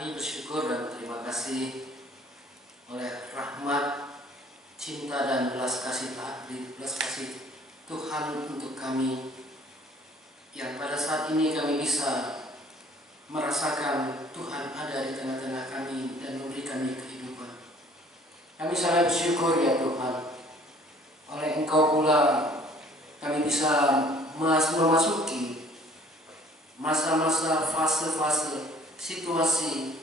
Kami bersyukur dan terima kasih oleh rahmat, cinta dan belas kasih Tuhan untuk kami, yang pada saat ini kami bisa merasakan Tuhan ada di tengah-tengah kami dan memberi kami kehidupan. Kami sangat bersyukur ya Tuhan, oleh Engkau pula kami bisa memasuki masa-masa fase-fase situasi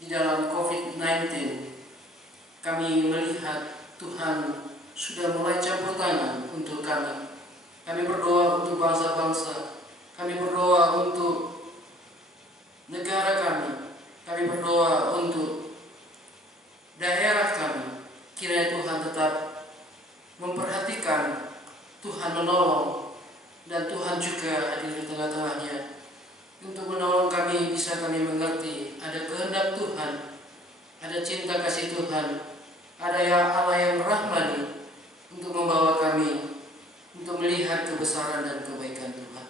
di dalam COVID-19. Kami melihat Tuhan sudah mulai campur tangan untuk kami. Kami berdoa untuk bangsa-bangsa. Kami berdoa untuk negara kami. Kami berdoa untuk daerah kami. Kiranya Tuhan tetap memperhatikan, Tuhan menolong, dan Tuhan juga hadir di tengah-tengahnya untuk menolong kami, bisa kami mengerti ada kehendak Tuhan, ada cinta kasih Tuhan, ada Allah yang rahmani untuk membawa kami untuk melihat kebesaran dan kebaikan Tuhan.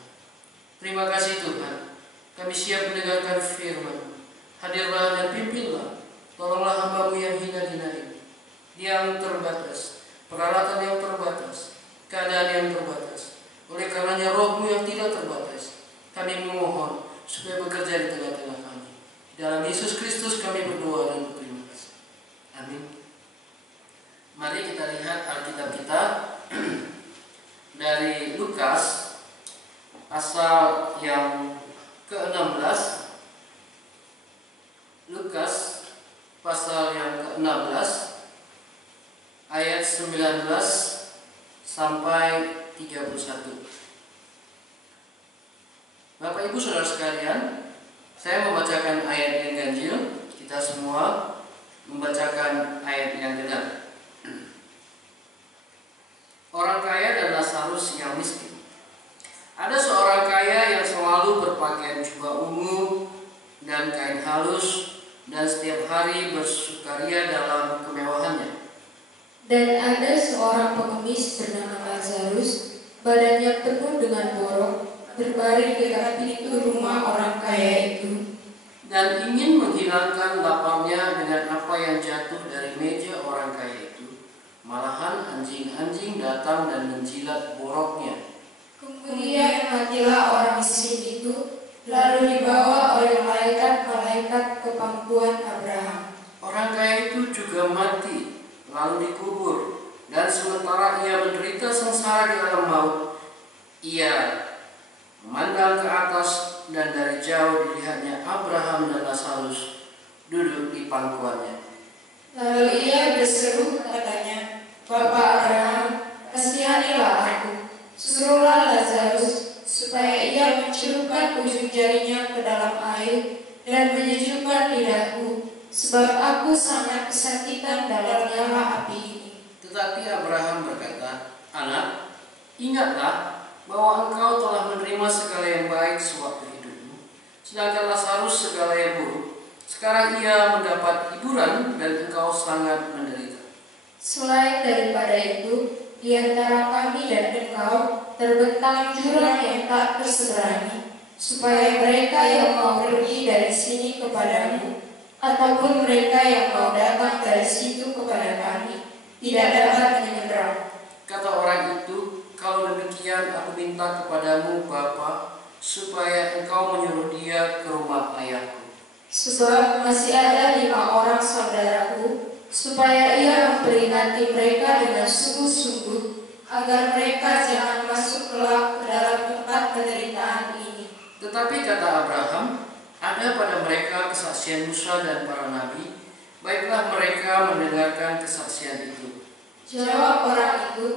Terima kasih Tuhan, kami siap mendengarkan firman. Hadirlah dan pimpinlah, tolonglah hamba-Mu yang hina-hina ini, yang terbatas, peralatan yang terbatas, keadaan yang terbatas. Oleh karenanya Roh-Mu yang tidak terbatas, kami memohon supaya bekerja di tengah-tengah kami. Dalam Yesus Kristus kami berdoa dan berterima kasih. Amin. Mari kita lihat Alkitab kita dari Lukas pasal yang ke-16. Lukas pasal yang ke-16 ayat 19 sampai 31. Bapak Ibu Saudara sekalian, saya membacakan ayat yang ganjil, kita semua membacakan ayat yang genap. Orang kaya dan Lazarus yang miskin. Ada seorang kaya yang selalu berpakaian jubah ungu dan kain halus dan setiap hari bersukaria dalam kemewahannya. Dan ada seorang pengemis bernama Lazarus, badannya penuh dengan borok, berbaring dekat pintu rumah orang kaya itu, dan ingin menghilangkan laparnya dengan apa yang jatuh dari meja orang kaya itu. Malahan anjing-anjing datang dan menjilat boroknya. Kemudian matilah orang miskin itu, lalu dibawa oleh malaikat-malaikat ke pangkuan Abraham. Orang kaya itu juga mati, lalu dikubur, dan sementara ia menderita sengsara di alam maut, ia memandang ke atas, dan dari jauh dilihatnya Abraham dan Lazarus duduk di pangkuannya. Lalu ia berseru katanya, Bapak Abraham, kasihanilah aku, suruhlah Lazarus supaya ia mencelupkan ujung jarinya ke dalam air dan menyejukkan lidahku, sebab aku sangat kesakitan dalam nyala api ini. Tetapi Abraham berkata, Anak, ingatlah bahwa engkau telah menerima segala yang baik sewaktu hidupmu, sedangkan Lazarus segala yang buruk. Sekarang ia mendapat hiburan dan engkau sangat menderita. Selain daripada itu, di antara kami dan engkau terbentang jurang yang tak terseberangi, supaya mereka yang mau pergi dari sini kepadamu, ataupun mereka yang mau datang dari situ kepada kami, tidak dapat menyeberang. Kata orang itu, kalau demikian aku minta kepadamu Bapa, supaya engkau menyuruh dia ke rumah ayahku. Sebab masih ada 5 orang saudaraku, supaya ia memperingati mereka dengan sungguh-sungguh, agar mereka jangan masuk kelak ke dalam tempat penderitaan ini. Tetapi kata Abraham, ada pada mereka kesaksian Musa dan para nabi, baiklah mereka mendengarkan kesaksian itu. Jawab orang itu,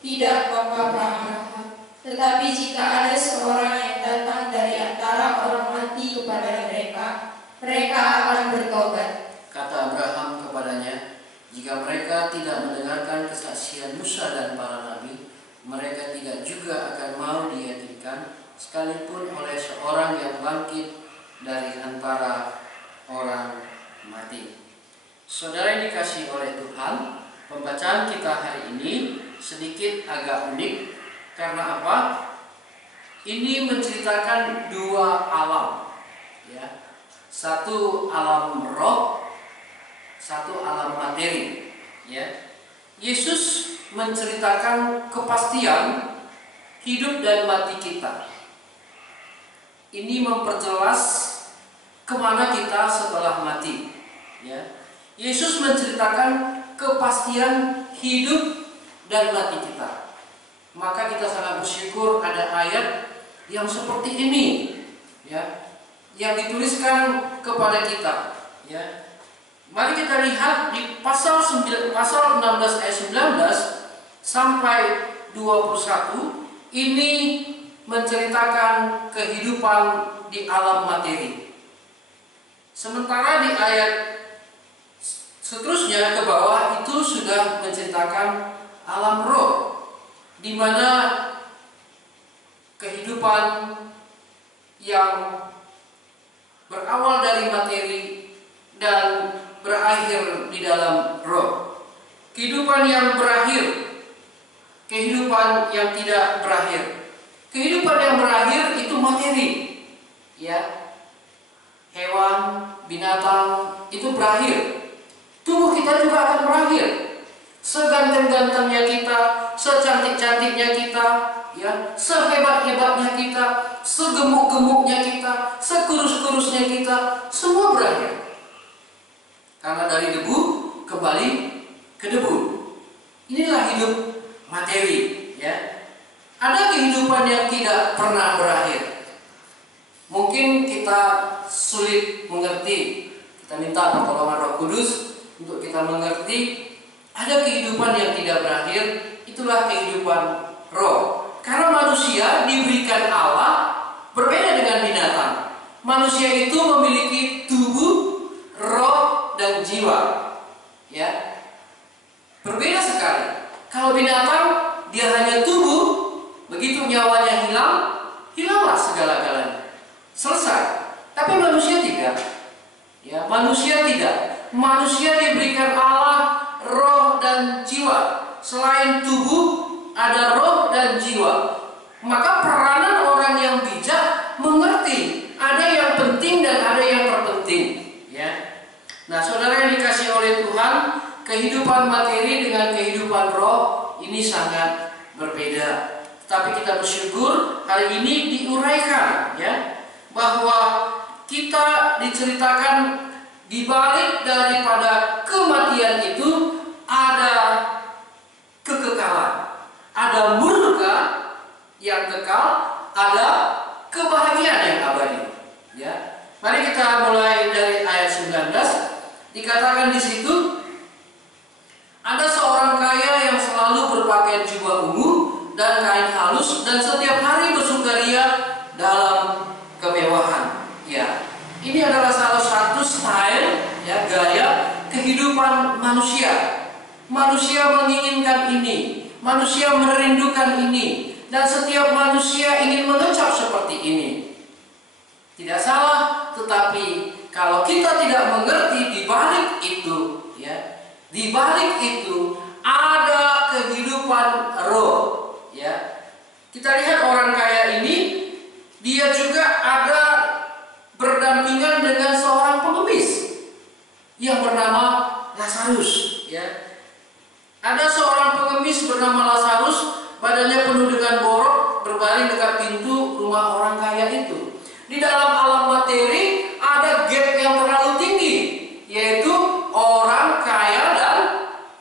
tidak Bapak Abraham, tetapi jika ada seorang yang datang dari antara orang mati kepada mereka, mereka akan bertobat. Kata Abraham kepadanya, jika mereka tidak mendengarkan kesaksian Musa dan para nabi, mereka tidak juga akan mau diyakinkan, sekalipun oleh seorang yang bangkit dari antara orang mati. Saudara yang dikasihi oleh Tuhan, pembacaan kita hari ini sedikit agak unik. Karena apa? Ini menceritakan dua alam, ya. Satu alam roh, satu alam materi. Ya. Yesus menceritakan kepastian hidup dan mati kita. Ini memperjelas kemana kita setelah mati. Ya. Yesus menceritakan kepastian hidup dan mati kita. Maka kita sangat bersyukur ada ayat yang seperti ini, ya, yang dituliskan kepada kita. Ya. Mari kita lihat di pasal 16 ayat 19 sampai 21. Ini menceritakan kehidupan di alam materi. Sementara di ayat seterusnya ke bawah itu sudah menceritakan alam roh, di mana kehidupan yang berawal dari materi dan berakhir di dalam roh. Kehidupan yang berakhir, kehidupan yang tidak berakhir. Kehidupan yang berakhir itu materi, ya. Hewan, binatang itu berakhir. Tubuh kita juga akan berakhir. Seganteng-gantengnya kita, secantik-cantiknya kita, ya, sehebat-hebatnya kita, segemuk-gemuknya kita, sekurus-kurusnya kita, semua berakhir. Karena dari debu kembali ke debu. Inilah hidup materi, ya. Ada kehidupan yang tidak pernah berakhir. Mungkin kita sulit mengerti. Kita minta pertolongan Roh Kudus untuk kita mengerti ada kehidupan yang tidak berakhir. Itulah kehidupan roh. Karena manusia diberikan Allah berbeda dengan binatang. Manusia itu memiliki tubuh, roh, dan jiwa, ya, berbeda sekali. Kalau binatang dia hanya tubuh, begitu nyawanya hilang, hilanglah segala-galanya, selesai. Tapi manusia tidak, ya, manusia tidak. Manusia diberikan Allah roh dan jiwa. Selain tubuh ada roh dan jiwa. Maka peranan orang yang bijak mengerti ada yang penting dan ada yang terpenting, ya. Nah, saudara yang dikasihi oleh Tuhan, kehidupan materi dengan kehidupan roh ini sangat berbeda. Tapi kita bersyukur hari ini diuraikan, ya, bahwa kita diceritakan di balik daripada kematian itu ada kekekalan, ada murka yang kekal, ada kebahagiaan yang abadi. Ya, mari kita mulai dari ayat 19. Dikatakan di situ, ada seorang kaya yang selalu berpakaian jubah ungu dan kain halus dan setiap hari bersukaria dalam kemewahan. Ya. Ini adalah salah satu style, ya, gaya kehidupan manusia. Manusia menginginkan ini, manusia merindukan ini, dan setiap manusia ingin mengecap seperti ini. Tidak salah, tetapi kalau kita tidak mengerti di balik itu, ya, di balik itu ada kehidupan roh, ya. Kita lihat orang kaya ini, dia juga ada berdampingan dengan seorang pengemis yang bernama Lazarus, ya. Ada seorang pengemis bernama Lazarus, badannya penuh dengan borok, berbaring dekat pintu rumah orang kaya itu. Di dalam alam materi ada gap yang terlalu tinggi, yaitu orang kaya dan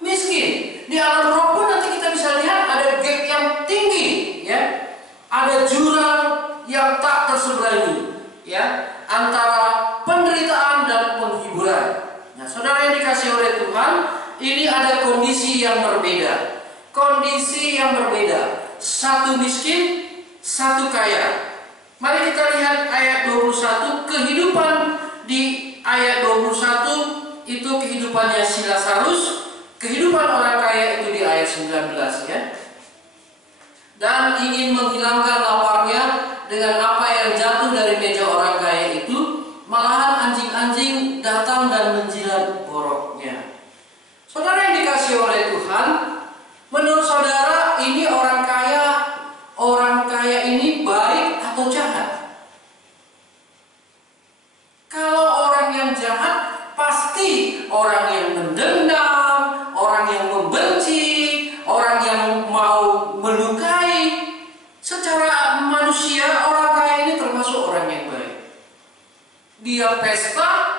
miskin. Di alam roh pun nanti kita bisa lihat ada gap yang tinggi, ya. Ada jurang yang tak terseberangi, ya, antara penderitaan dan penghiburan. Nah, saudara yang dikasihi oleh Tuhan, ini ada kondisi yang berbeda. Kondisi yang berbeda. Satu miskin, satu kaya. Mari kita lihat ayat 21. Kehidupan di ayat 21 itu kehidupannya si Lazarus. Kehidupan orang kaya itu di ayat 19, ya. Dan ingin menghilangkan laparnya dengan apa yang jatuh dari meja orang kaya itu, malahan anjing-anjing datang dan menjilat boroknya. Saudara yang dikasihi oleh Tuhan, menurut saudara ini orang kaya ini baik atau jahat? Kalau dia pesta,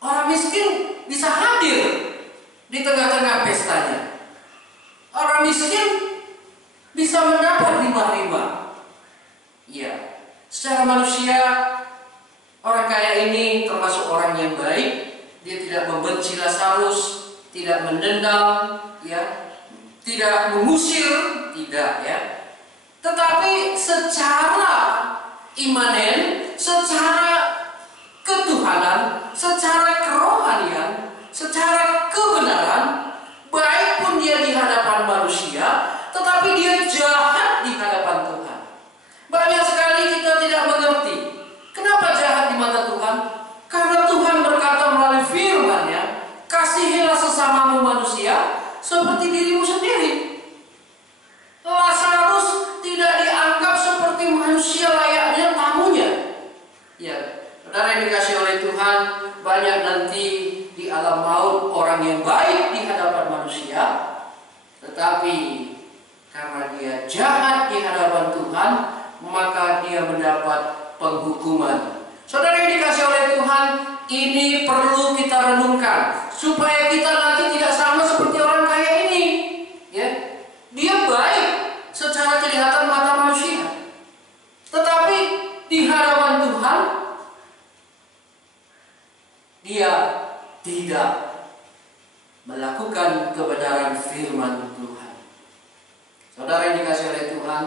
orang miskin bisa hadir di tengah-tengah pestanya. Orang miskin bisa mendapat riba-riba. Ya, secara manusia orang kaya ini termasuk orang yang baik. Dia tidak membenci Lazarus, tidak mendendam, ya, tidak mengusir, tidak, ya. Tetapi secara imanen, secara ketuhanan, secara kerohanian, secara kebenaran, baik pun dia di hadapan manusia, tetapi dia jahat di hadapan Tuhan. Banyak sekali kita tidak mengerti kenapa jahat di mata Tuhan. Karena Tuhan berkata melalui firman-Nya, kasihilah sesamamu manusia seperti dirimu sendiri. Lazarus tidak dianggap seperti manusia layaknya tamunya. Ya, saudara yang dikasih oleh Tuhan, banyak nanti di alam maut orang yang baik di hadapan manusia, tetapi karena dia jahat di hadapan Tuhan, maka dia mendapat penghukuman. Saudara yang dikasih oleh Tuhan, ini perlu kita renungkan supaya kita nanti tidak sama seperti orang kaya ini. Ya, dia baik secara kelihatan mata manusia, tetapi di hadapan Tuhan dia tidak melakukan kebenaran firman Tuhan. Saudara yang dikasih oleh Tuhan,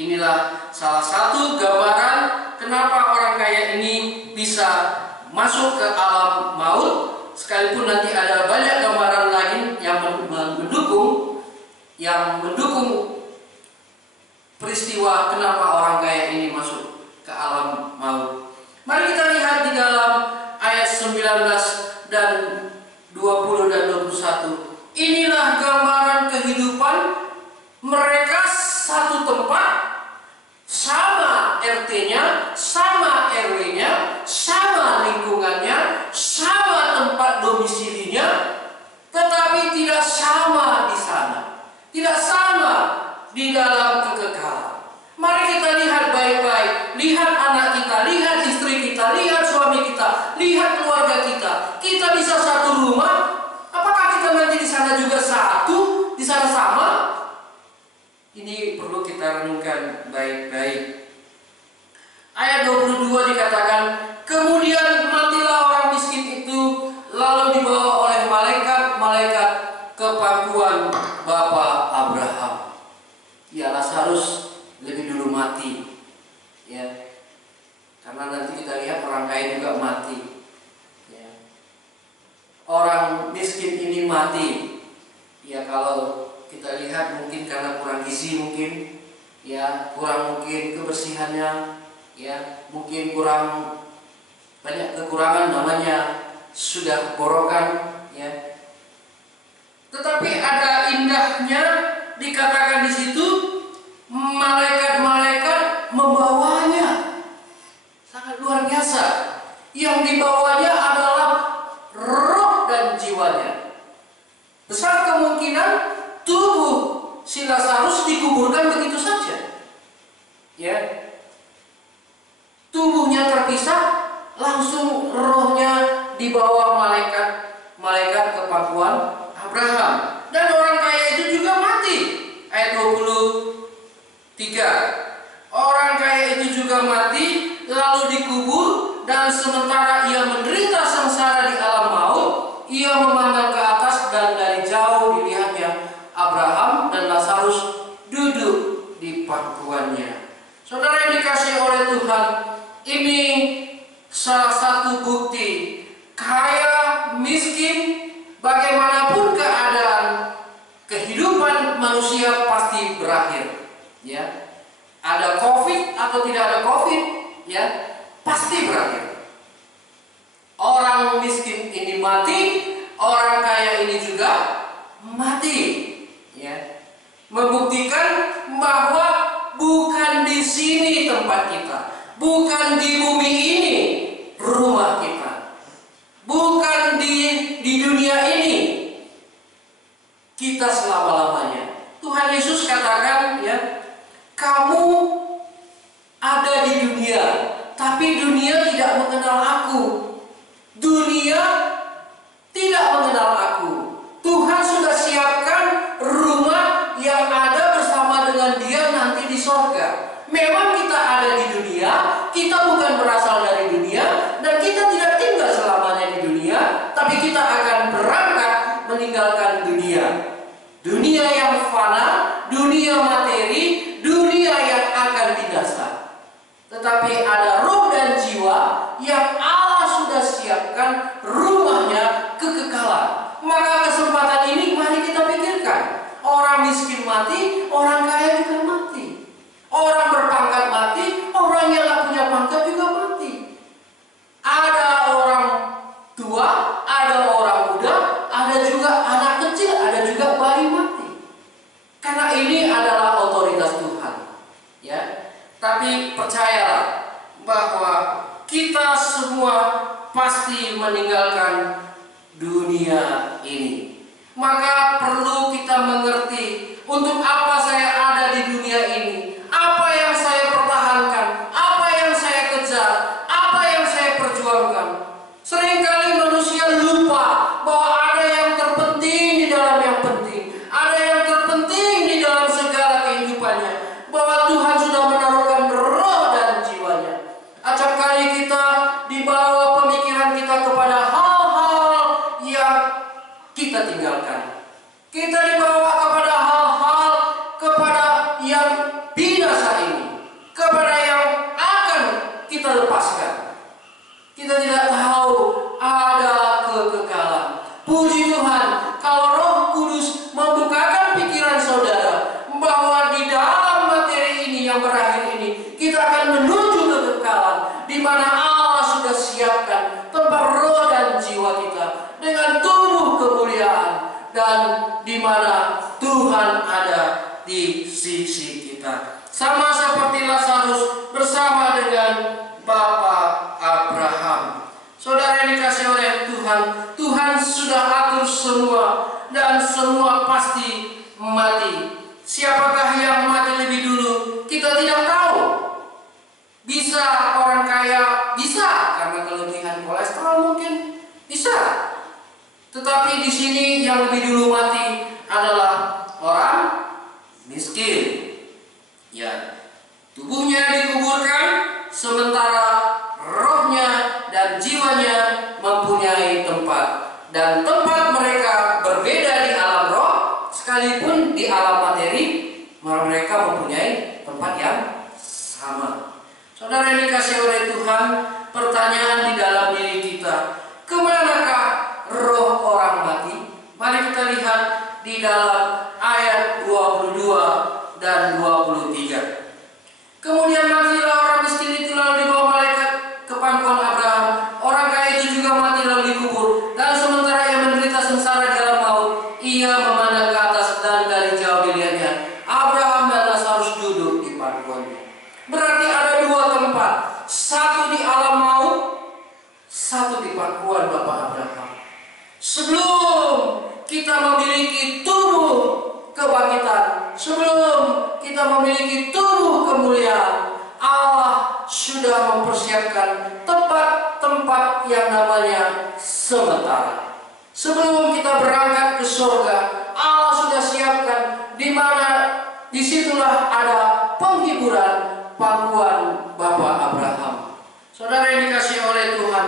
inilah salah satu gambaran kenapa orang kaya ini bisa masuk ke alam maut. Sekalipun nanti ada banyak gambaran lain yang mendukung peristiwa kenapa orang kaya ini masuk ke alam maut. Mari kita lihat di dalam ayat 19 dan 20 dan 21. Inilah gambaran kehidupan mereka satu tempat, sama RT-nya, sama RW-nya, sama lingkungannya, sama tempat domisilinya, tetapi tidak sama di sana, tidak sama di dalam kekekalan. Mari kita lihat baik-baik, lihat anak kita, lihat istri kita, lihat suami kita, lihat keluarga kita. Kita bisa satu rumah, apakah kita nanti di sana juga satu, di sana sama? Ini perlu kita renungkan baik-baik. Ayat 22 dikatakan, kemudian matilah orang miskin itu, lalu dibawa oleh malaikat-malaikat ke pangkuan Bapa Abraham. Ya, Lazarus lebih dulu mati, ya, karena nanti kita lihat orang kaya juga mati. Ya. Orang miskin ini mati, ya, kalau kita lihat mungkin karena kurang gizi, mungkin, ya, kurang mungkin kebersihannya, ya, mungkin kurang banyak kekurangan, namanya sudah borokan, ya. Tetapi ada indahnya dikatakan di situ, malaikat-malaikat membawanya. Sangat luar biasa. Yang dibawanya adalah roh dan jiwanya. Besar kemungkinan tubuh si Lazarus dikuburkan begitu saja. Ya. Tubuhnya terpisah, langsung rohnya dibawa malaikat ke pangkuan Abraham. Dan orang kaya itu juga mati. Ayat 23. Orang kaya itu juga mati, lalu dikubur, dan sementara ia menderita sengsara di alam maut, ia memandang ke atas dan dari jauh dilihatnya Abraham dan Lazarus duduk di pangkuannya. Saudara yang dikasihi oleh Tuhan, ini salah satu bukti kaya miskin, bagaimanapun keadaan kehidupan manusia pasti berakhir. Ya, ada COVID atau tidak ada COVID, ya, pasti berakhir. Orang miskin ini mati, orang kaya ini juga mati. Ya, membuktikan bahwa bukan di sini tempat kita, bukan di bumi ini rumah kita, bukan di dunia ini kita selama-lamanya. Tuhan Yesus katakan, ya, kamu ada di dunia, tapi Tapi dunia tidak mengenal aku. Dunia tidak mengenal aku. Tuhan sudah siapkan rumah yang ada bersama dengan Dia nanti di sorga. Memang kita ada di dunia, kita bukan berasal dari dunia, dan kita tidak tinggal selamanya di dunia, tapi kita akan berangkat meninggalkan dunia. Dunia yang fana, dunia materi, dunia yang akan binasa. Tetapi ada roh dan jiwa yang Allah sudah siapkan rumahnya kekekalan. Maka kesempatan ini mari kita pikirkan. Orang miskin mati, orang kaya juga mati. Orang berpangkat mati, orang yang tidak punya pangkat juga mati. Ada orang tua, ada orang muda, ada juga anak kecil, ada juga bayi mati. Karena ini adalah otoritas Tuhan. Ya. Tapi percayalah bahwa kita semua pasti meninggalkan dunia ini. Maka perlu kita mengerti untuk apa saya ada di dunia ini, apa yang saya pertahankan, apa yang saya kejar, apa yang saya perjuangkan. Seringkali manusia lupa bahwa ada yang terpenting di dalam yang penting, ada yang terpenting di dalam segala kehidupannya, bahwa Tuhan sudah menaruhkan roh dan jiwanya. Acap kali kita dibawa pemikiran kita kepada hal-hal yang kita tinggalkan. Kita dibawa kepada hal-hal kepada yang binasa ini, kepada yang akan kita lepaskan. Kita tidak tahu ada kekekalan. Puji Tuhan, kalau Roh Kudus membukakan pikiran saudara bahwa di dalam materi ini yang berakhir ini kita akan menuju kekekalan, di mana Allah sudah siapkan tempat roh dan jiwa kita dengan tubuh kemuliaan, dan di mana Tuhan ada di sisi kita. Sama seperti Lazarus bersama dengan Bapak Abraham. Saudara yang dikasihi oleh Tuhan, Tuhan sudah atur semua, dan semua pasti mati. Siapakah yang mati lebih dulu? Kita tidak tahu. Bisa orang kaya, bisa karena kelebihan kolesterol mungkin, bisa. Tetapi di sini yang lebih dulu mati adalah orang miskin. Ya, tubuhnya dikuburkan sementara rohnya dan jiwanya mempunyai tempat, dan tempat mereka berbeda di alam roh, sekalipun di alam materi mereka mempunyai tempat yang sama. Saudara yang dikasihi oleh Tuhan, pertanyaan di dalam diri kita, kemanakah roh orang mati? Mari kita lihat di dalam ayat 22 dan 23. Kemudian matilah orang miskin itu, lalu dibawa malaikat ke pangkuan Abraham. Orang kaya itu juga mati lalu dikubur. Dan sementara ia menderita sengsara di alam maut, ia memandang ke atas, dan dari jauh dilihatnya Abraham dan Lazarus duduk di pangkuannya. Berarti ada dua tempat, satu di alam maut, satu di pangkuan Bapak Abraham. Sebelum kita memiliki tubuh kebangkitan, sebelum kita memiliki tubuh kemuliaan, Allah sudah mempersiapkan tempat-tempat yang namanya sementara. Sebelum kita berangkat ke surga, Allah sudah siapkan di mana disitulah ada penghiburan pangkuan Bapak Abraham. Saudara yang dikasihi oleh Tuhan,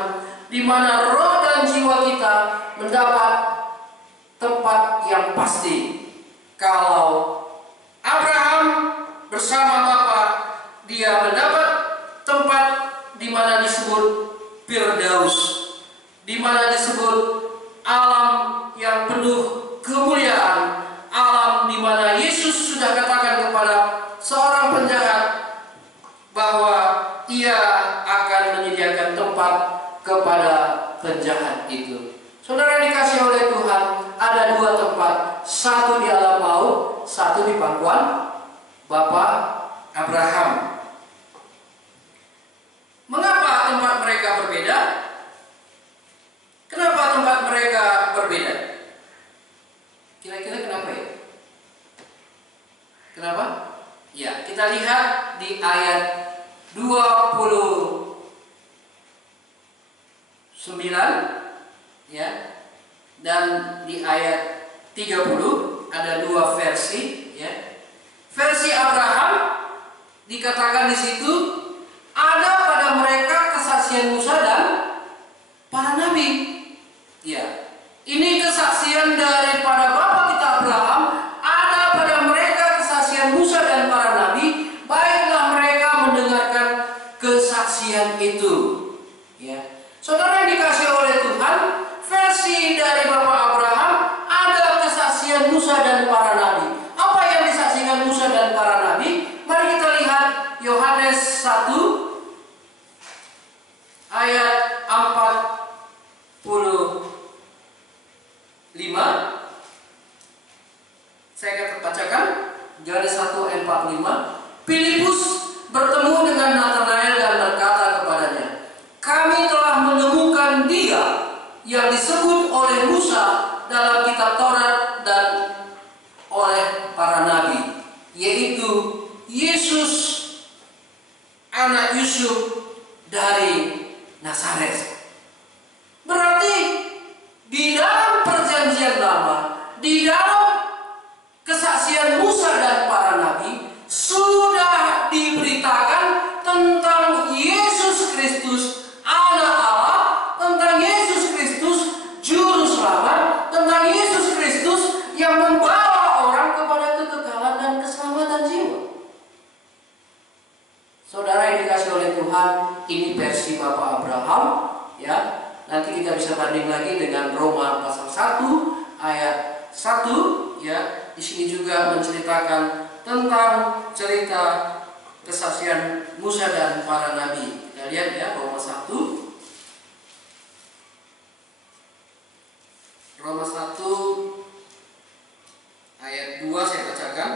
di mana roh dan jiwa kita mendapat tempat yang pasti. Kalau Abraham bersama Bapa, dia mendapat tempat di mana disebut Firdaus, di mana disebut alam yang penuh kemuliaan, alam di mana Yesus sudah katakan kepada seorang penjahat bahwa ia akan menyediakan tempat kepada penjahat itu. Saudara dikasihi oleh Tuhan, ada dua tempat, satu di alam maut, satu di pangkuan Bapak Abraham. Mengapa tempat mereka berbeda? Kenapa tempat mereka berbeda? Kira-kira kenapa ya? Kenapa? Ya, kita lihat di ayat 23. ya. Dan di ayat 30 ada dua versi, ya. Versi Abraham dikatakan di situ ada pada mereka kesaksian Musa dan para nabi. Ya. Ini kesaksian daripada bapa kita Abraham, ada pada mereka kesaksian Musa dan para nabi, baiklah mereka mendengarkan kesaksian itu. Ya. Saudara yang dikasihi oleh Tuhan, versi dari Bapak Abraham ada kesaksian Musa dan para nabi. Apa yang disaksikan Musa dan para nabi? Mari kita lihat Yohanes 1 ayat 45. Saya akan bacakan Yohanes 1 ayat 45. Filipus bertemu dengan Nathanael dan berkata kepadanya, "Kami telah menemukan Dia yang disebut oleh Musa dalam kitab Taurat dan oleh para nabi, yaitu Yesus anak Yusuf dari Nazaret." Berarti di dalam perjanjian lama, di dalam kesaksian Musa dan para nabi sudah diberitakan tentang Yesus Kristus anak Allah, tentang Yesus Kristus juru selamat, tentang Yesus Kristus yang membawa orang kepada kekekalan dan keselamatan jiwa. Saudara yang dikasihi oleh Tuhan, ini versi Bapak Abraham, ya. Nanti kita bisa banding lagi dengan Roma pasal 1 ayat 1, ya. Di sini juga menceritakan tentang cerita kesaksian Musa dan para nabi. Kita lihat ya, Roma 1. Roma 1 ayat 2 saya bacakan.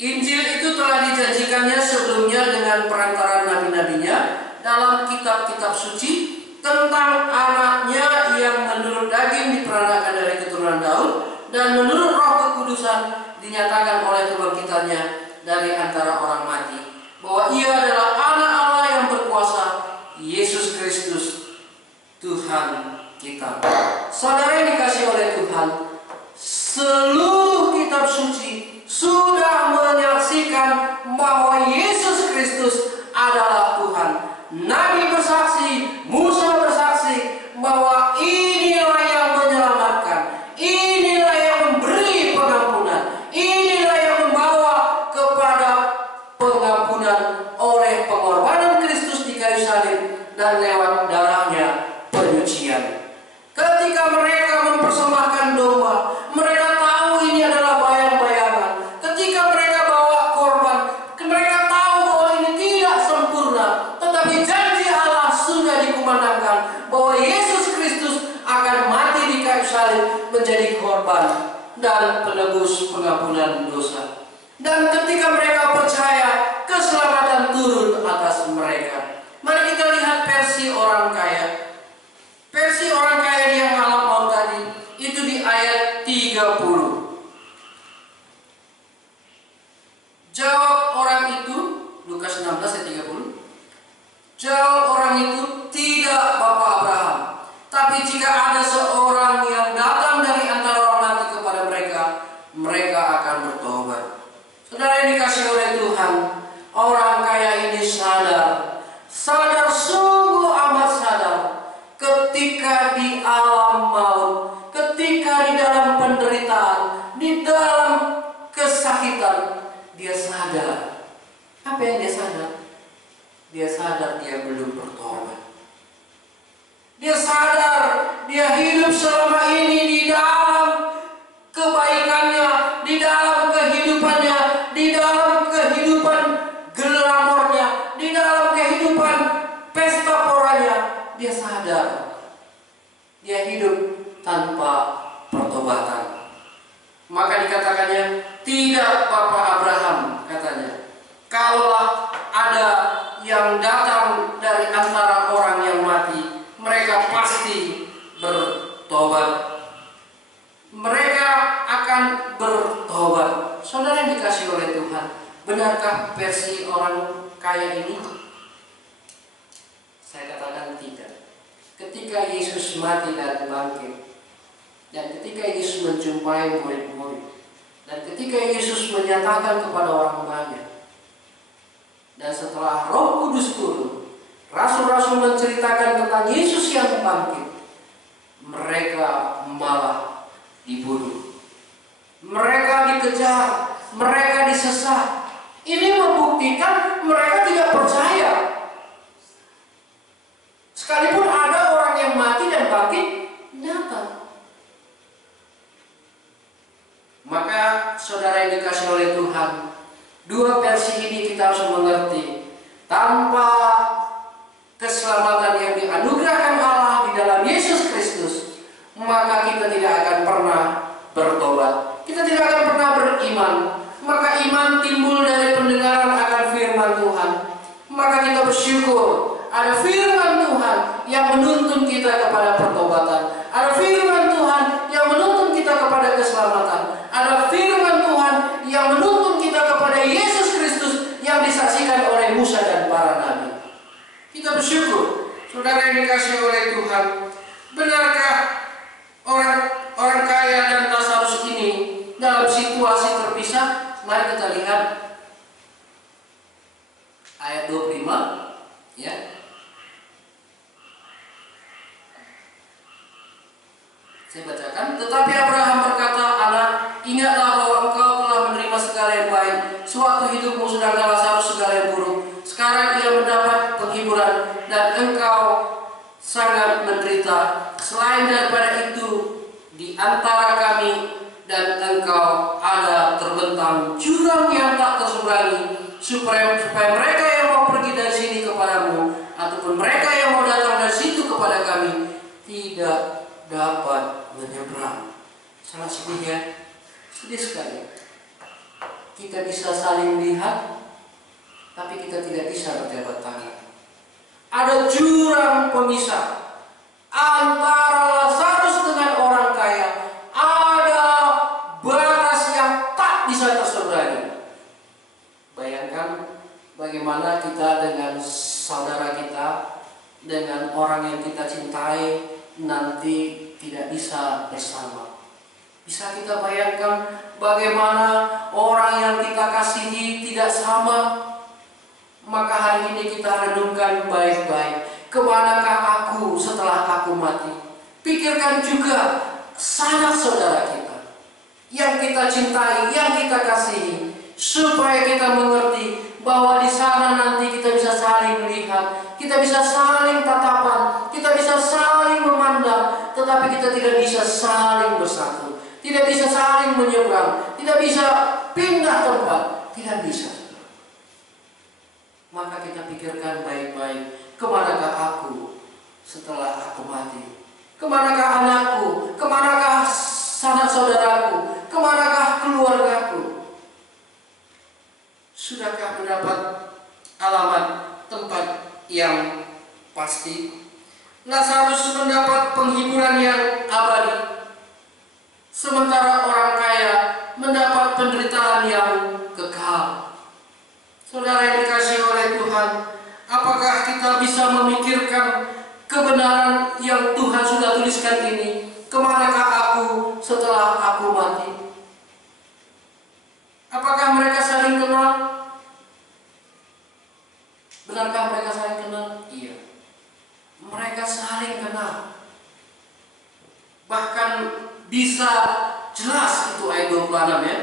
Injil itu telah dijanjikannya sebelumnya dengan perantara nabi-nabinya dalam kitab-kitab suci tentang anaknya yang menurut daging diperanakan dari keturunan Daud dan menurut Roh Kekudusan dinyatakan oleh kebangkitannya dari antara orang mati, bahwa ia adalah anak Allah yang berkuasa, Yesus Kristus Tuhan kita. Saudara yang dikasihi oleh Tuhan, seluruh kitab suci sudah menyaksikan bahwa Yesus Kristus adalah Tuhan. Nabi bersaksi, Musa bersaksi bahwa inilah yang menyelamatkan, inilah yang memberi pengampunan, inilah yang membawa kepada pengampunan oleh pengorbanan Kristus di kayu salib dan lewat darahnya penyucian. Ketika mereka mempersembahkan domba, mereka tahu ini adalah bayang-bayangan. Ketika mereka bawa korban, mereka tahu bahwa ini tidak sempurna, tetapi janji Allah sudah dikumandangkan bahwa Yesus Kristus akan mati di kayu salib menjadi korban dan penebus pengampunan dosa. Dan ketika mereka percaya, keselamatan turun atas mereka. Mari kita lihat versi orang kaya. Versi orang kaya yang alam maut tadi itu di ayat 30. Jawab orang itu, Lukas 16 ayat 30. Jawab orang itu, "Tidak, Bapak Abraham. Tapi jika ada seorang yang datang dari antara orang mati kepada mereka, mereka akan bertobat." Saudara yang dikasihi oleh Tuhan, orang kaya ini sadar sungguh amat sadar, ketika di alam maut, ketika di dalam penderitaan, di dalam kesakitan, dia sadar. Apa yang dia sadar? Dia sadar dia belum bertobat. Dia sadar dia hidup selama ini di dalam kebaikannya, di dalam kehidupannya, di dalam kehidupan glamornya, di dalam kehidupan pesta poranya. Dia sadar dia hidup tanpa pertobatan. Maka dikatakannya, "Tidak, Bapak Abraham," katanya, "kalaulah ada yang datang dari antara orang yang mati, mereka pasti bertobat." Mereka akan bertobat. Saudara yang dikasihi oleh Tuhan, benarkah versi orang kaya ini? Saya katakan tidak. ketika Yesus mati dan bangkit, dan ketika Yesus menjumpai murid-murid, dan ketika Yesus menyatakan kepada orang banyak, dan setelah Roh Kudus turun, rasul-rasul menceritakan tentang Yesus yang bangkit, mereka malah dibunuh, mereka dikejar, mereka disesat. Ini membuktikan mereka tidak percaya. Sekalipun ada orang yang mati dan bangkit nyata. Maka saudara yang dikasihi oleh Tuhan, dua versi ini kita harus mengerti. Tanpa keselamatan yang dianugerahkan Allah di dalam Yesus Kristus, maka kita tidak akan pernah bertobat. Kita tidak akan pernah beriman. Maka iman timbul dari pendengaran akan firman Tuhan. Maka kita bersyukur ada firman Tuhan yang menuntun kita kepada pertobatan. Ada firman Tuhan yang menuntun kita kepada keselamatan. Ada firman Tuhan yang menuntun kita kepada Yesus Kristus yang disaksikan oleh Musa dan para nabi. Kita bersyukur, saudara yang dikasihi oleh Tuhan. Benarkah orang kaya dan Lazarus ini dalam situasi terpisah? Mari kita lihat ayat 25, ya. Saya bacakan. Tetapi Abraham berkata, "Anak, ingatlah bahwa engkau telah menerima segala yang baik, sewaktu hidupmu, sedangkan Lazarus segala yang buruk. Sekarang ia mendapat penghiburan dan engkau sangat menderita. Selain daripada itu, di antara kami dan engkau ada terbentang jurang yang tak terseberangi, supaya mereka yang mau pergi dari sini kepadamu, ataupun mereka yang mau datang dari situ kepada kami, tidak dapat menyeberang." Sangat sedih ya, sedih sekali. Kita bisa saling lihat, tapi kita tidak bisa berjabat tangan. Ada jurang pemisah antara Lazarus dengan orang kaya. Ada batas yang tak bisa terseberangi. Bayangkan bagaimana kita dengan saudara kita, dengan orang yang kita cintai, nanti tidak bisa bersama. Bisa kita bayangkan bagaimana orang yang kita kasihi tidak sama? Maka hari ini kita renungkan baik-baik. Kemanakah aku setelah aku mati? Pikirkan juga sanak saudara kita yang kita cintai, yang kita kasihi, supaya kita mengerti bahwa di sana nanti kita bisa saling melihat, kita bisa saling tatapan, kita bisa saling memandang, tetapi kita tidak bisa saling bersatu, tidak bisa saling menyeberang, tidak bisa pindah tempat, tidak bisa. Maka kita pikirkan baik-baik, kemanakah aku setelah aku mati? Kemanakah anakku? Kemanakah sanak saudaraku? Kemanakah keluargaku? Sudahkah mendapat alamat tempat yang pasti? Lazarus mendapat penghiburan yang abadi, sementara orang kaya mendapat penderitaan yang kekal. Saudara yang dikasihi oleh Tuhan, apakah kita bisa memikirkan kebenaran yang Tuhan sudah tuliskan ini? Kemanakah aku setelah aku mati? Apakah mereka saling kenal? Benarkah mereka saling kenal? Iya. Mereka saling kenal. Bahkan bisa jelas itu ayat 26 ya.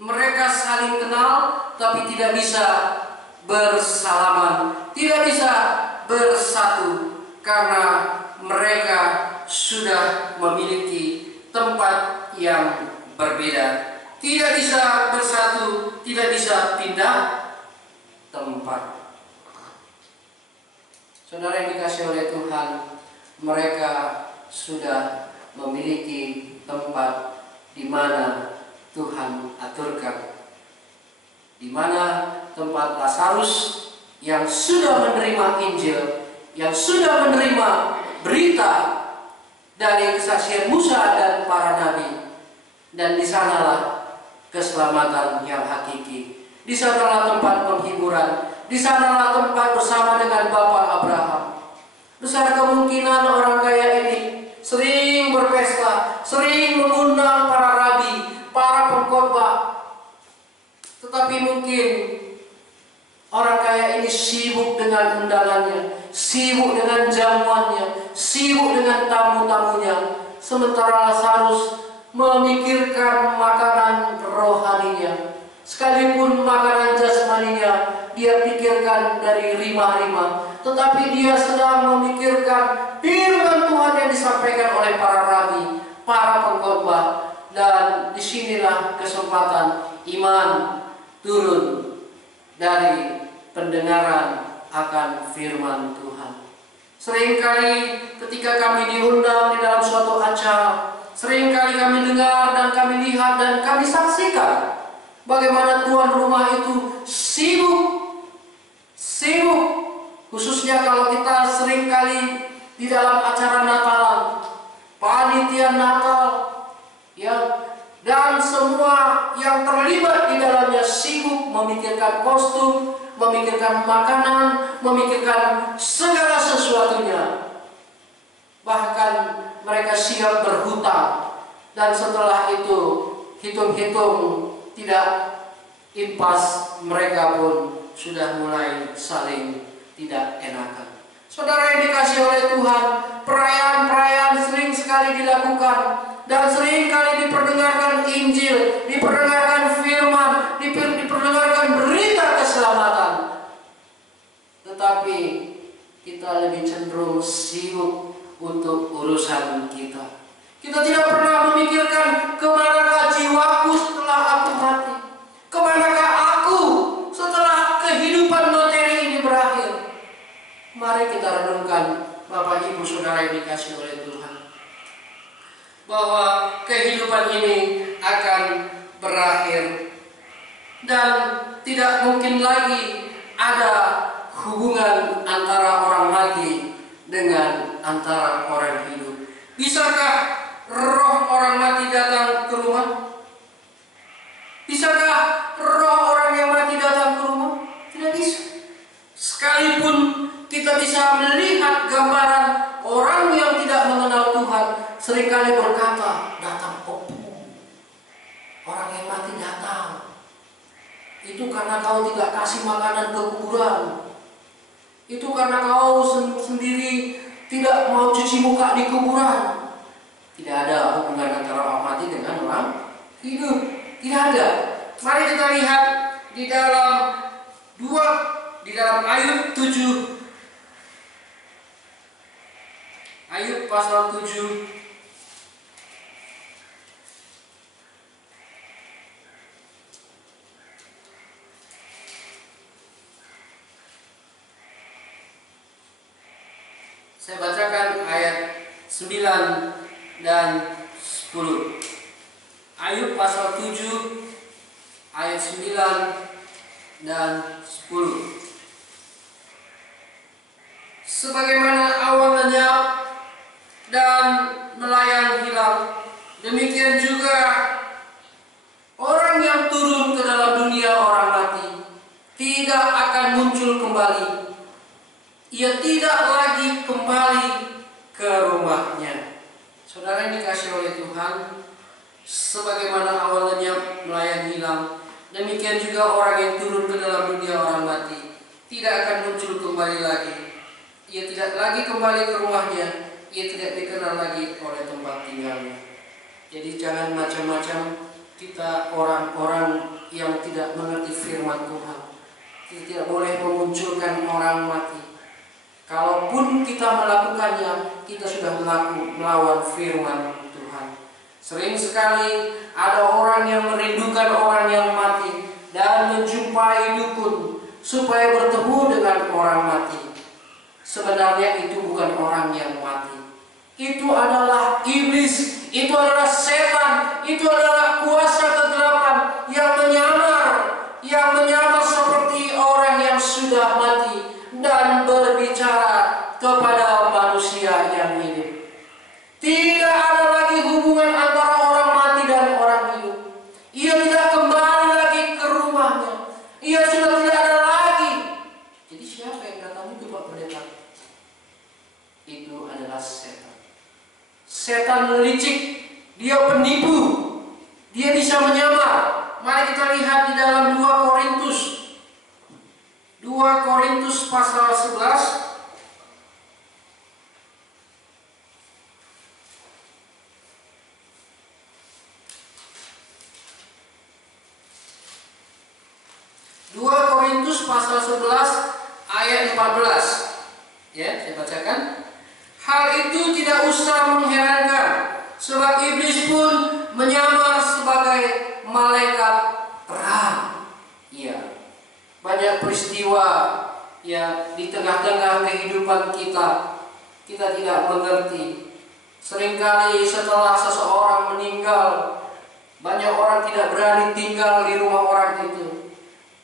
Mereka saling kenal tapi tidak bisa bersalaman, tidak bisa bersatu karena mereka sudah memiliki tempat yang berbeda. Tidak bisa bersatu, tidak bisa pindah tempat. Saudara yang dikasihi oleh Tuhan, mereka sudah memiliki tempat di mana Tuhan aturkan, di mana tempat Lazarus yang sudah menerima Injil, yang sudah menerima berita dari kesaksian Musa dan para nabi, dan di sanalah keselamatan yang hakiki. Di sanalah tempat penghiburan. Di sanalah tempat bersama dengan Bapak Abraham. Besar kemungkinan orang kaya ini sering berpesta, sering mengundang para rabi, para pengkhotbah. Tetapi mungkin orang kaya ini sibuk dengan undangannya, sibuk dengan jamuannya, sibuk dengan tamu-tamunya. Sementara Lazarus memikirkan makanan rohaninya. Sekalipun makanan jasmaninya dia pikirkan dari rima-rima, tetapi dia sedang memikirkan firman Tuhan yang disampaikan oleh para rabi, para pengkhotbah. Dan disinilah kesempatan iman turun dari pendengaran akan firman Tuhan. Seringkali ketika kami diundang di dalam suatu acara, seringkali kami dengar dan kami lihat dan kami saksikan bagaimana tuan rumah itu sibuk, khususnya kalau kita seringkali di dalam acara Natalan, panitia Natal, ya, dan semua yang terlibat di dalamnya sibuk memikirkan kostum, memikirkan makanan, memikirkan segala sesuatunya. Bahkan mereka siap berhutang, dan setelah itu hitung-hitung tidak impas, mereka pun sudah mulai saling tidak enakan. Saudara yang dikasihi oleh Tuhan, perayaan-perayaan sering sekali dilakukan dan sering kali diperdengarkan Injil, diperdengarkan firman, diperdengarkan berita keselamatan. Tetapi kita lebih cenderung sibuk untuk urusan kita. Kita tidak pernah memikirkan kemanakah jiwaku setelah aku mati, kemanakah aku setelah kehidupan materi ini berakhir. Mari kita renungkan, Bapak Ibu Saudara yang dikasihi oleh Tuhan, bahwa kehidupan ini akan berakhir dan tidak mungkin lagi ada hubungan antara orang mati dengan antara orang hidup. Bisakah roh orang mati datang ke rumah? Bisakah roh orang yang mati datang ke rumah? Tidak bisa. Sekalipun kita bisa melihat gambaran orang yang tidak mengenal Tuhan, seringkali berkata, datang opung. Orang yang mati datang. Itu karena kau tidak kasih makanan ke kuburan. Itu karena kau sendiri tidak mau cuci muka di kuburan. Tidak ada hubungan antara orang mati dengan orang hidup. Tidak ada. Mari kita lihat di dalam Ayub 7. Ayub pasal 7. Saya bacakan ayat 9 dan 10. Ayub pasal 7 ayat 9 dan 10. Sebagaimana awan lenyap dan nelayan hilang, demikian juga orang yang turun ke dalam dunia orang mati tidak akan muncul kembali. Ia tidak lagi kembali ke rumahnya. Saudara yang dikasihi oleh Tuhan, sebagaimana awal lenyap nelayan hilang, demikian juga orang yang turun ke dalam dunia orang mati tidak akan muncul kembali lagi. Ia tidak lagi kembali ke rumahnya. Ia tidak dikenal lagi oleh tempat tinggalnya. Jadi jangan macam-macam kita orang-orang yang tidak mengerti firman Tuhan. Kita tidak boleh memunculkan orang mati. Kalaupun kita melakukannya, kita sudah melawan firman Tuhan. Sering sekali ada orang yang merindukan orang yang mati dan menjumpai dukun supaya bertemu dengan orang mati. Sebenarnya itu bukan orang yang mati. Itu adalah iblis, itu adalah setan, itu adalah kuasa kegelapan yang menyamar seperti orang yang sudah mati dan berbicara kepada manusia yang hidup. Tidak ada lagi hubungan antara orang mati dan orang hidup. Ia tidak kembali lagi ke rumahnya. 2 Korintus pasal 11 ayat 14. Ya, saya bacakan. Hal itu tidak usah mengherankan, sebab iblis pun menyamar sebagai malaikat terang. Ya, banyak peristiwa ya di tengah-tengah kehidupan kita tidak mengerti. Seringkali setelah seseorang meninggal, banyak orang tidak berani tinggal di rumah orang itu.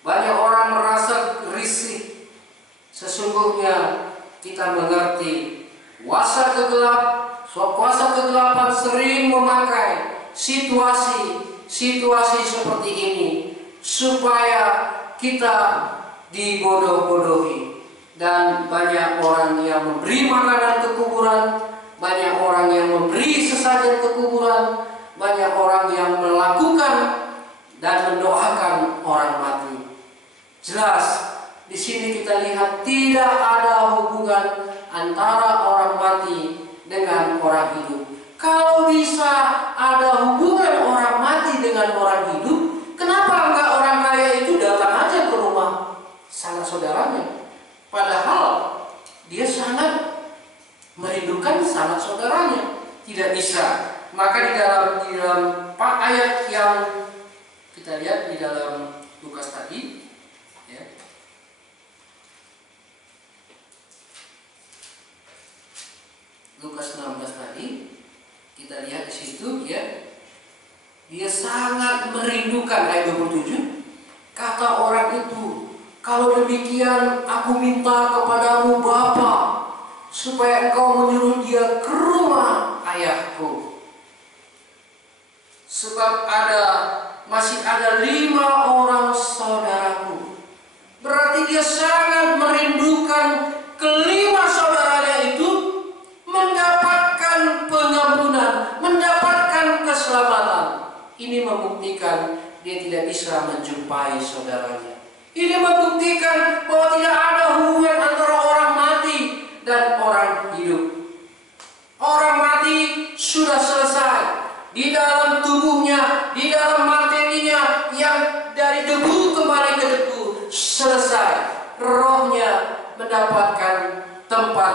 Banyak orang merasa risih. Sesungguhnya kita mengerti kuasa kegelapan sering memakai situasi seperti ini supaya kita dibodoh-bodohi. Dan banyak orang yang memberi makanan ke kuburan, banyak orang yang memberi sesajen ke kuburan, banyak orang yang melakukan dan mendoakan orang mati. Jelas di sini kita lihat tidak ada hubungan antara orang mati dengan orang hidup. Kalau bisa ada hubungan orang mati dengan orang hidup, kenapa enggak orang kaya itu datang aja ke rumah sanak saudaranya? Padahal dia sangat merindukan sanak saudaranya. Tidak bisa. Maka di dalam ayat yang kita lihat di dalam Lukas tadi, ya, Lukas 16 tadi, kita lihat di situ, ya, dia sangat merindukan. Ayat 27, kata orang itu, kalau demikian aku minta kepadamu Bapa, supaya engkau menyuruh dia ke rumah ayahku. Sebab masih ada 5 orang saudaraku. Berarti dia sangat merindukan kelima saudaranya itu mendapatkan pengampunan, mendapatkan keselamatan. Ini membuktikan dia tidak bisa menjumpai saudaranya. Ini membuktikan bahwa tidak ada hubungan antara orang mati dan orang hidup. Orang mati sudah selesai. Di dalam tubuhnya, di dalam materinya yang dari debu kembali ke debu, selesai. Rohnya mendapatkan tempat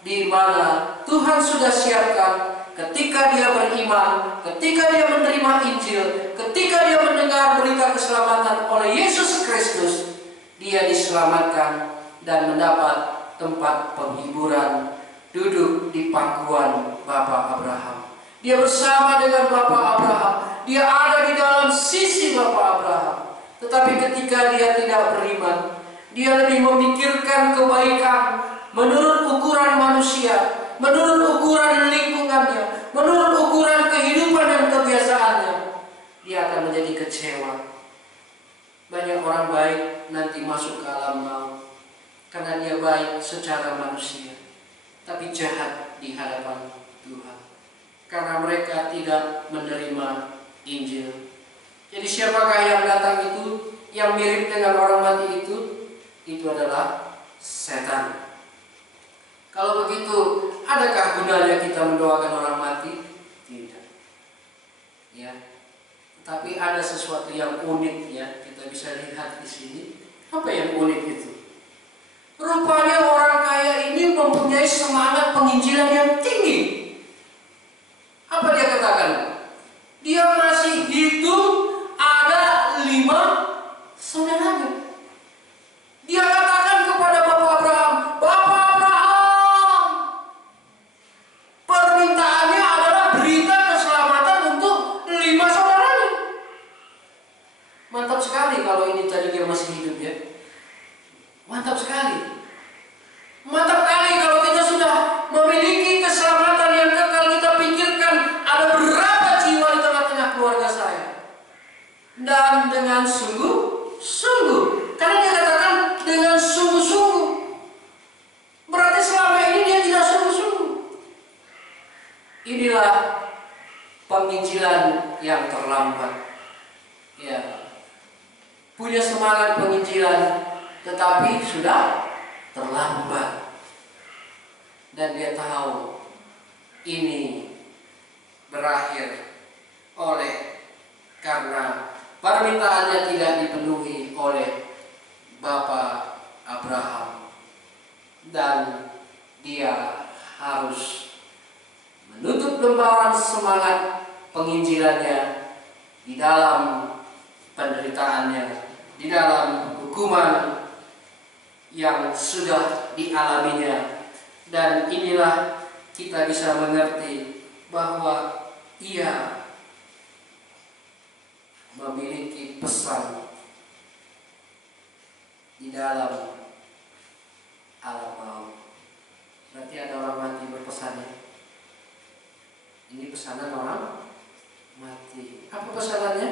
di mana Tuhan sudah siapkan ketika dia beriman, ketika dia menerima Injil, ketika dia mendengar berita keselamatan oleh Yesus Kristus, dia diselamatkan dan mendapat tempat penghiburan, duduk di pangkuan Bapa Abraham. Dia bersama dengan Bapa Abraham. Dia ada di dalam sisi Bapa Abraham. Tetapi ketika dia tidak beriman, dia lebih memikirkan kebaikan menurut ukuran manusia, menurut ukuran lingkungannya, menurut ukuran kehidupan dan kebiasaannya. Dia akan menjadi kecewa. Banyak orang baik nanti masuk ke alam maut karena dia baik secara manusia, tapi jahat di hadapan Tuhan karena mereka tidak menerima Injil. Jadi siapakah yang datang itu, yang mirip dengan orang mati itu adalah setan. Kalau begitu, adakah gunanya kita mendoakan orang mati? Tidak. Ya. Tapi ada sesuatu yang unik, ya, kita bisa lihat di sini. Apa yang unik itu? Rupanya orang kaya ini mempunyai semangat penginjilan yang tinggi. Apa dia katakan? Dia masih hidup ada 5 saudaranya. Dia katakan kepada Bapak Abraham, Bapak Abraham, permintaannya adalah berita keselamatan untuk 5 saudaranya. Mantap sekali kalau ini tadi dia masih hidup, ya. Mantap sekali. Mantap sekali kalau kita sudah memiliki keselamatan yang kekal. Kita pikirkan ada berapa jiwa di tengah-tengah keluarga saya. Dan dengan sungguh-sungguh. Karena dia katakan dengan sungguh-sungguh. Berarti selama ini dia tidak sungguh-sungguh. Inilah penginjilan yang terlambat. Ya. Punya semangat penginjilan, tetapi sudah terlambat. Dan dia tahu ini berakhir karena permintaannya tidak dipenuhi oleh Bapa Abraham, dan dia harus menutup lembaran semangat penginjilannya di dalam penderitaannya, di dalam hukuman yang sudah dialaminya. Dan inilah kita bisa mengerti bahwa ia memiliki pesan di dalam alam maut. Berarti ada orang mati berpesannya. Ini pesanan orang mati. Apa pesanannya?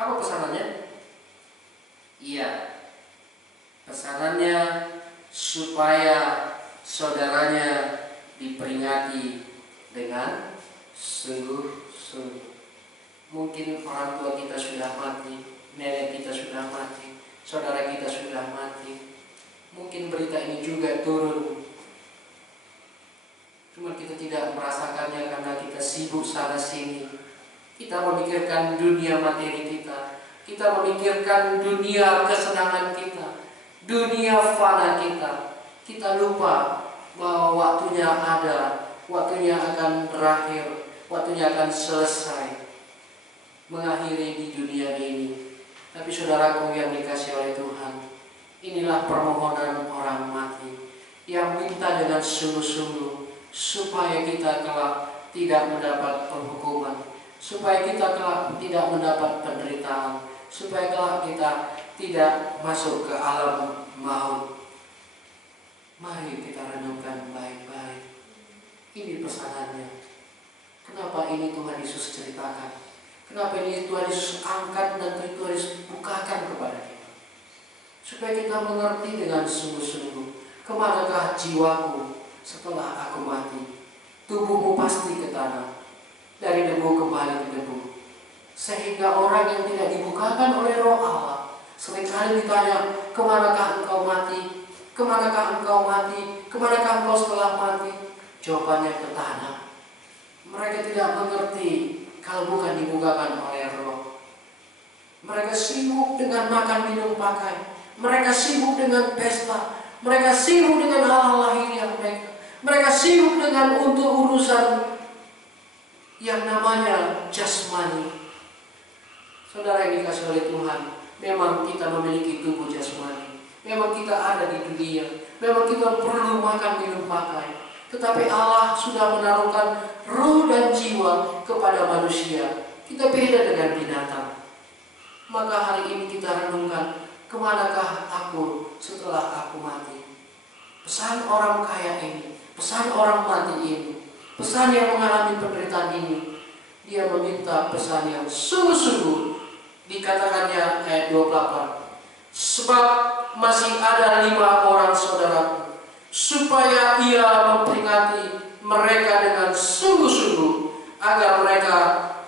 Apa pesanannya? Iya, pesanannya supaya saudaranya diperingati dengan sungguh-sungguh. Mungkin orang tua kita sudah mati, nenek kita sudah mati, saudara kita sudah mati. Mungkin berita ini juga turun, cuma kita tidak merasakannya karena kita sibuk sana sini. Kita memikirkan dunia materi kita, kita memikirkan dunia kesenangan kita, dunia fana kita. Kita lupa bahwa waktunya ada, waktunya akan berakhir, waktunya akan selesai, mengakhiri di dunia ini. Tapi saudaraku yang dikasihi oleh Tuhan, inilah permohonan orang mati yang minta dengan sungguh-sungguh supaya kita kelak tidak mendapat penghukuman, supaya kita kelak tidak mendapat penderitaan, supaya kelak kita tidak masuk ke alam maut. Mari kita renungkan baik-baik. Ini pesanannya. Kenapa ini Tuhan Yesus ceritakan? Kenapa ini Tuhan Yesus angkat dan Tuhan Yesus bukakan kepada kita? Supaya kita mengerti dengan sungguh-sungguh, kemanakah jiwaku setelah aku mati? Tubuhmu pasti ke tanah, dari debu kembali ke debu. Sehingga orang yang tidak dibukakan oleh Roh Allah seringkali ditanya, kemanakah engkau mati? Kemanakah engkau mati? Kemanakah engkau setelah mati? Jawabannya ke tanah. Mereka tidak mengerti kalau bukan dibukakan oleh Roh. Mereka sibuk dengan makan, minum, pakai. Mereka sibuk dengan pesta. Mereka sibuk dengan hal-hal lahiriah mereka. Mereka sibuk dengan untuk urusan yang namanya jasmani. Saudara yang dikasihi oleh Tuhan, memang kita memiliki tubuh jasmani. Memang kita ada di dunia. Memang kita perlu makan, minum, pakai. Tetapi Allah sudah menaruhkan roh dan jiwa kepada manusia. Kita beda dengan binatang. Maka hari ini kita renungkan, kemanakah aku setelah aku mati? Pesan orang kaya ini, pesan orang mati ini, pesan yang mengalami penderitaan ini, dia meminta pesan yang sungguh-sungguh. Dikatakannya ayat 28, sebab masih ada 5 orang saudaraku, supaya ia memperingati mereka dengan sungguh-sungguh, agar mereka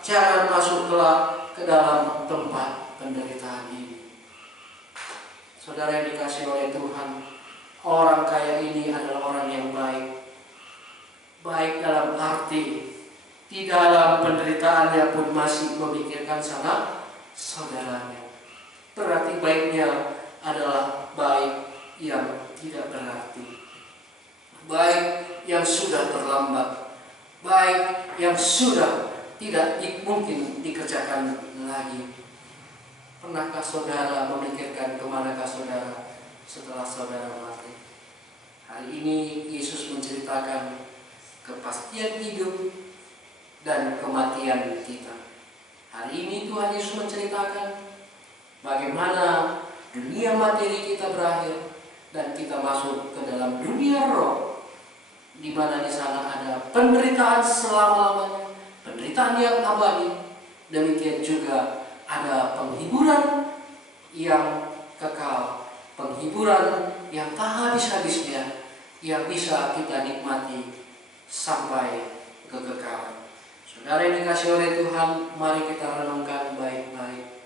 jangan masuk kelak ke dalam tempat penderitaan ini. Saudara yang dikasihi oleh Tuhan, orang kaya ini adalah orang yang baik. Baik dalam arti di dalam penderitaannya pun masih memikirkan sanak saudaranya. Berarti baiknya adalah baik yang tidak berarti, baik yang sudah terlambat, baik yang sudah tidak mungkin dikerjakan lagi. Pernahkah saudara memikirkan kemanakah saudara setelah saudara mati? Hari ini Yesus menceritakan kepastian hidup dan kematian kita. Hari ini Tuhan Yesus menceritakan bagaimana dunia materi kita berakhir dan kita masuk ke dalam dunia roh, di mana di sana ada penderitaan selama-lamanya, penderitaan yang abadi. Demikian juga ada penghiburan yang kekal, penghiburan yang tak habis-habisnya, yang bisa kita nikmati sampai kekekalan. Saudara yang dikasihi oleh Tuhan, mari kita renungkan baik-baik.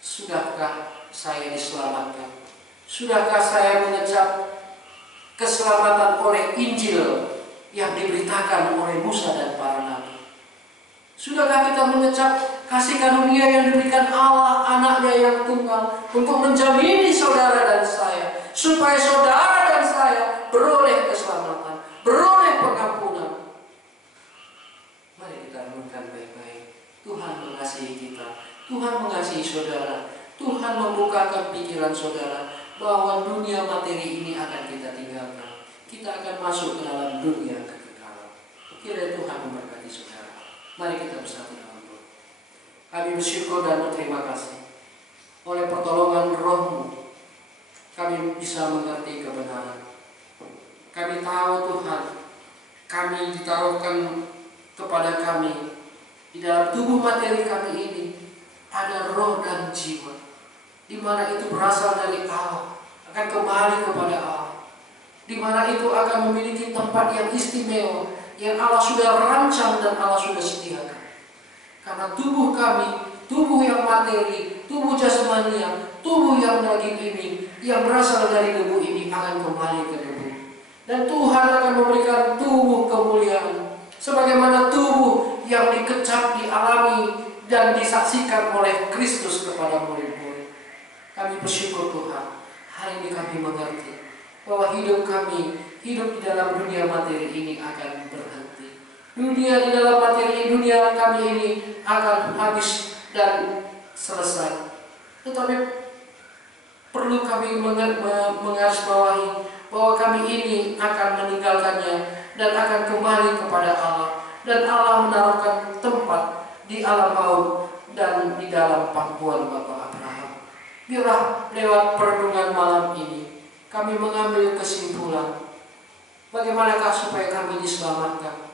Sudahkah saya diselamatkan? Sudahkah saya mengecap keselamatan oleh Injil yang diberitakan oleh Musa dan para nabi? Sudahkah kita mengecap kasih karunia yang diberikan Allah anaknya yang tunggal untuk menjamini saudara dan saya, supaya saudara dan saya beroleh keselamatan, beroleh pengampunan. Mari kita renungkan baik-baik. Tuhan mengasihi kita, Tuhan mengasihi saudara, Tuhan membukakan pikiran saudara bahwa dunia materi ini akan kita tinggalkan. Kita akan masuk ke dalam dunia kekekalan. Kiranya Tuhan memberkati saudara. Mari kita bersatu dalam doa. Kami bersyukur dan berterima kasih oleh pertolongan Roh-Mu kami bisa mengerti kebenaran. Kami tahu Tuhan, kami ditaruhkan kepada kami di dalam tubuh materi kami ini ada roh dan jiwa, di mana itu berasal dari Allah, akan kembali kepada Allah, di mana itu akan memiliki tempat yang istimewa yang Allah sudah rancang dan Allah sudah sediakan. Karena tubuh kami, tubuh yang materi, tubuh jasmania, tubuh yang daging ini, yang berasal dari debu ini akan kembali ke debu. Dan Tuhan akan memberikan tubuh kemuliaan, sebagaimana tubuh yang dikecap, dialami, dan disaksikan oleh Kristus kepada murid-murid. Kami bersyukur Tuhan, hari ini kami mengerti bahwa hidup kami, hidup di dalam dunia materi ini akan berhenti. Dunia di dalam materi, dunia kami ini akan habis dan selesai. Tetapi perlu kami menggarisbawahi bahwa kami ini akan meninggalkannya dan akan kembali kepada Allah. Dan Allah menaruhkan tempat di alam maut dan di dalam pangkuan Bapa Abraham. Biarlah lewat perenungan malam ini kami mengambil kesimpulan bagaimanakah supaya kami diselamatkan.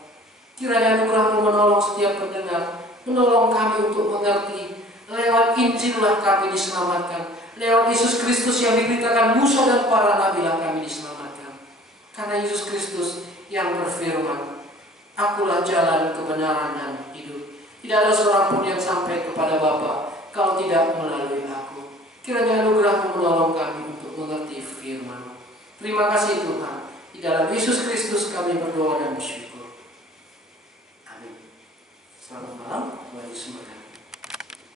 Kiranya anugerah-Mu menolong setiap pendengar, menolong kami untuk mengerti. Lewat Injillah kami diselamatkan, lewat Yesus Kristus yang diberitakan Musa dan para nabilah kami diselamatkan. Karena Yesus Kristus yang berfirman, "Akulah jalan, kebenaran, dan hidup. Tidak ada seorang pun yang sampai kepada Bapa kalau tidak melalui Aku." Kiranya anugerah-Mu menolong kami untuk mengerti firman-Mu. Terima kasih Tuhan. Di dalam Yesus Kristus kami berdoa dan bersyukur. Amin. Selamat malam. Tuhan Yesus memberkati.